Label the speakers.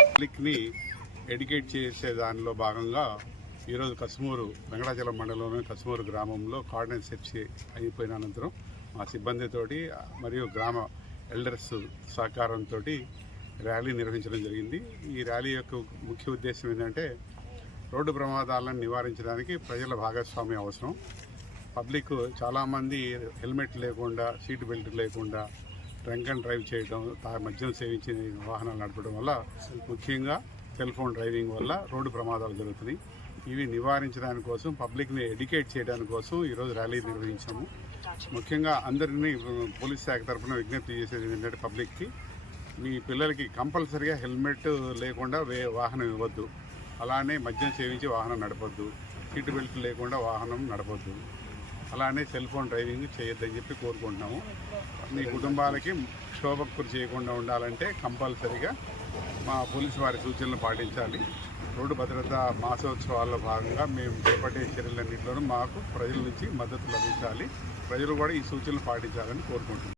Speaker 1: పబ్లిక్ని ఎడ్యుకేట్ చేసే దానిలో భాగంగా ఈరోజు కసుమూరు వెంకటాచలం మండలంలోని కసుమూరు గ్రామంలో కార్డినెన్స్ ఎఫ్సీ అయిపోయిన అనంతరం మా సిబ్బందితో మరియు గ్రామ ఎల్డర్స్ సహకారంతో ర్యాలీ నిర్వహించడం జరిగింది. ఈ ర్యాలీ యొక్క ముఖ్య ఉద్దేశం ఏంటంటే రోడ్డు ప్రమాదాలను నివారించడానికి ప్రజల భాగస్వామ్యం అవసరం. పబ్లిక్ చాలామంది హెల్మెట్ లేకుండా సీట్ బెల్ట్ లేకుండా డ్రంక్ అండ్ డ్రైవ్ చేయడం తా- మద్యం సేవించి వాహనాలు నడపడం వల్ల ముఖ్యంగా సెల్ ఫోన్ డ్రైవింగ్ వల్ల రోడ్డు ప్రమాదాలు జరుగుతున్నాయి. ఇవి నివారించడానికి కోసం పబ్లిక్ని ఎడ్యుకేట్ చేయడానికి కోసం ఈరోజు ర్యాలీ నిర్వహించాము. ముఖ్యంగా అందరినీ పోలీస్ శాఖ తరఫున విజ్ఞప్తి చేసేది ఏంటంటే పబ్లిక్కి మీ పిల్లలకి కంపల్సరిగా హెల్మెట్ లేకుండా వే వాహనం ఇవ్వద్దు. అలానే మద్యం సేవించి వాహనం నడపద్దు. సీట్ బెల్ట్ లేకుండా వాహనం నడపద్దు. అలానే సెల్ ఫోన్ డ్రైవింగ్ చేయొద్దని చెప్పి కోరుకుంటున్నాము. మీ కుటుంబాలకి క్షోభకు చేయకుండా ఉండాలంటే కంపల్సరిగా మా పోలీసు వారి సూచనలు పాటించాలి. రోడ్డు భద్రత మాసోత్సవాల్లో భాగంగా మేము చేపట్టే చర్యలన్నింటిలోనూ మాకు ప్రజల నుంచి మద్దతు లభించాలి. ప్రజలు కూడా ఈ సూచనలు పాటించాలని కోరుకుంటున్నాం